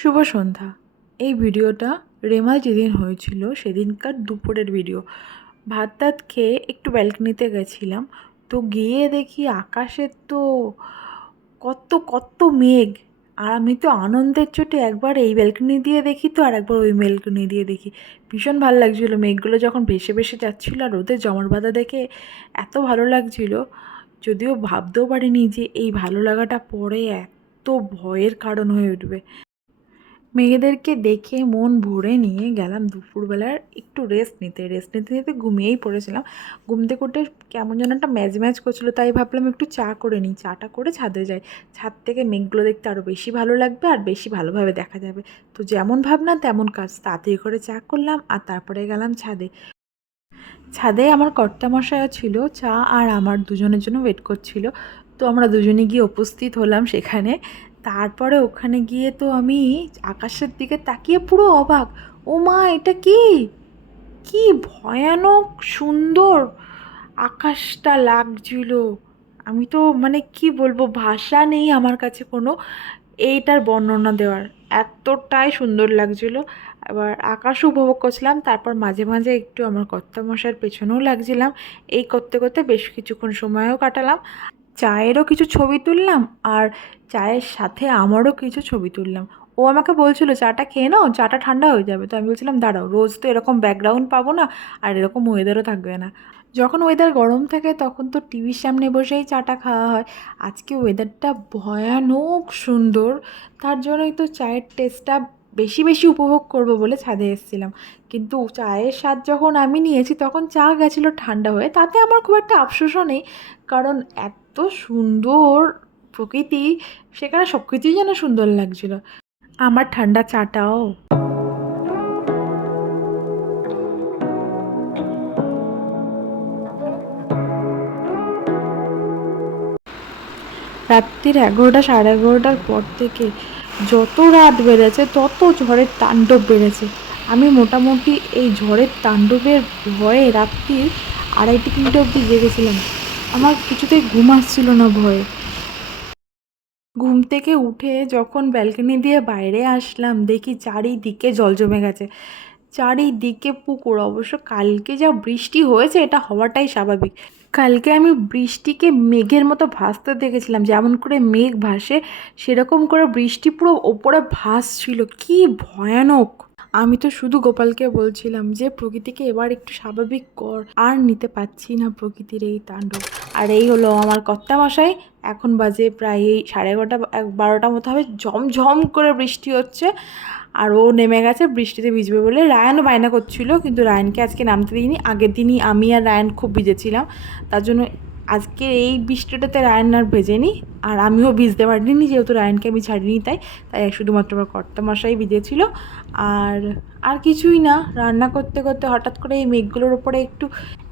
শুভ সন্ধ্যা। এই ভিডিওটা রেমাল যেদিন হয়েছিল সেদিনকার দুপুরের ভিডিও। ভাত টাত খেয়ে একটু ব্যালকনিতে গেছিলাম, তো গিয়ে দেখি আকাশের তো কত কত মেঘ। আর আমি তো আনন্দের চোটে একবার এই ব্যালকনি দিয়ে দেখি তো, আর একবার ওই ব্যালকনি দিয়ে দেখি। ভীষণ ভালো লাগছিল, মেঘগুলো যখন ভেসে ভেসে যাচ্ছিল আর ওদের জমার বাঁধা দেখে এত ভালো লাগছিল, যদিও ভাবতেও পারিনি যে এই ভালো লাগাটা পরে এত ভয়ের কারণ হয়ে উঠবে। মেয়েদেরকে দেখে মন ভরে নিয়ে গেলাম দুপুরবেলার একটু রেস্ট নিতে। রেস্ট নিতে নিতে ঘুমিয়েই পড়েছিলাম। ঘুমতে করতে কেমন যেন একটা ম্যাচ ম্যাচ করছিল, তাই ভাবলাম একটু চা করে নিই। চাটা করে ছাদে যাই। ছাদ থেকে মেঘগুলো দেখতে আরও বেশি ভালো লাগবে আর বেশি ভালোভাবে দেখা যাবে। তো যেমন ভাবনা, তেমন কাজ। তাড়াতাড়ি করে চা করলাম আর তারপরে গেলাম ছাদে। ছাদে আমার কর্তামশাইও ছিল, চা আর আমার দুজনের জন্য ওয়েট করছিল। তো আমরা দুজনে গিয়ে উপস্থিত হলাম সেখানে। তারপরে ওখানে গিয়ে তো আমি আকাশের দিকে তাকিয়ে পুরো অবাক। ও মা এটা কি? কি ভয়ানক সুন্দর আকাশটা লাগছিল। আমি তো মানে কি বলব, ভাষা নেই আমার কাছে কোনো। এইটার বর্ণনা দেওয়ার। এতটাই সুন্দর লাগছিল। এবার আকাশ উপভোগ করছিলাম, তারপর মাঝে মাঝে একটু আমার কর্তামশাইয়ের পেছনেও লাগছিলাম। এই করতে করতে বেশ কিছুক্ষণ সময়ও কাটালাম। চায়েরও কিছু ছবি তুললাম আর চায়ের সাথে আমারও কিছু ছবি তুললাম। ও আমাকে বলছিল, চাটা খেয়ে নাও, চাটা ঠান্ডা হয়ে যাবে। তো আমি বলছিলাম, দাঁড়াও, রোজ তো এরকম ব্যাকগ্রাউন্ড পাবো না আর এরকম ওয়েদারও থাকবে না। যখন ওয়েদার গরম থাকে তখন তো টিভির সামনে বসেই চাটা খাওয়া হয়। আজকে ওয়েদারটা ভয়ানক সুন্দর, তার জন্যই তো চায়ের টেস্টটা বেশি বেশি উপভোগ করব বলে ছাদে এসেছিলাম। কিন্তু চায়ের স্বাদ যখন আমি নিয়েছি তখন চা গেছিল ঠান্ডা হয়ে, তাতে আমার খুব একটা আফসোসও নেই। কারণ এত সুন্দর প্রকৃতি, সেখানে সব কিছুই যেন সুন্দর লাগছিল। আমার ঠান্ডা চাটাও। রাত্রির এগারোটা, সাড়ে এগারোটার পর থেকে যত রাত বেড়েছে, তত ঝড়ের তাণ্ডব বেড়েছে। আমি মোটামুটি এই ঝড়ের তাণ্ডবের ভয়ে রাত্রির আড়াইটে তিনটে অবধি জেগেছিলাম। আমার কিছুতেই ঘুম আসছিল না ভয়ে। ঘুম থেকে উঠে যখন ব্যালকনি দিয়ে বাইরে আসলাম, দেখি চারিদিকে জল জমে গেছে। চারিদিকে পুকুর, অবশ্য কালকে যা বৃষ্টি হয়েছে, এটা হওয়াটাই স্বাভাবিক। কালকে আমি বৃষ্টিকে মেঘের মতো ভাসতে দেখেছিলাম, যেমন করে মেঘ ভাসে, সেরকম করে বৃষ্টি পুরো ওপরে ভাসছিল। কি ভয়ানক! আমি তো শুধু গোপালকে বলছিলাম যে, প্রকৃতিকে এবার একটু স্বাভাবিক কর। আর নিতে পারছি না প্রকৃতির এই তাণ্ডব। আর এই হলো আমার কর্তামশাই। এখন বাজে প্রায় এই সাড়ে এগারোটা বারোটা মতো হবে। ঝমঝম করে বৃষ্টি হচ্ছে। আর ও নেমে গেছে, বৃষ্টিতে ভিজবে বলে। রায়ানও বায়না করছিল, কিন্তু রায়ানকে আজকে নামতে দিইনি। আগের দিনই আমি আর রায়ান খুব ভিজেছিলাম। তার জন্য আজকে এই বৃষ্টিটাতে রায়ন আর ভেজেনি আর আমিও ভিজতে পারিনি, যেহেতু রায়নকে আমি ছাড়িনি তাই তাই শুধুমাত্র আমার কর্তা মশাই ভিজেছিল। আর আর কিছুই না, রান্না করতে করতে হঠাৎ করে এই মেঘগুলোর ওপরে একটু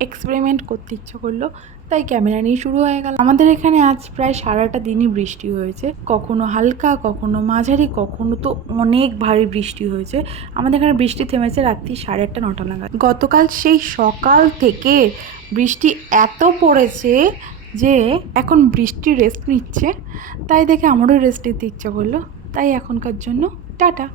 এক্সপেরিমেন্ট করতে ইচ্ছে করল। তাই ক্যামেরা নিয়ে শুরু হয়ে গেল। আমাদের এখানে আজ প্রায় সারাটা দিনই বৃষ্টি হয়েছে। কখনো হালকা, কখনো মাঝারি, কখনো তো অনেক ভারী বৃষ্টি হয়েছে। আমাদের এখানে বৃষ্টি থেমেছে রাত্রি সাড়ে আটটা, নটা নাগাদ। গতকাল সেই সকাল থেকে বৃষ্টি এত পড়েছে যে এখন বৃষ্টি রেস্ট নিচ্ছে। তাই দেখে আমারও রেস্ট নিতে ইচ্ছা করল। তাই এখনকার জন্য টাটা।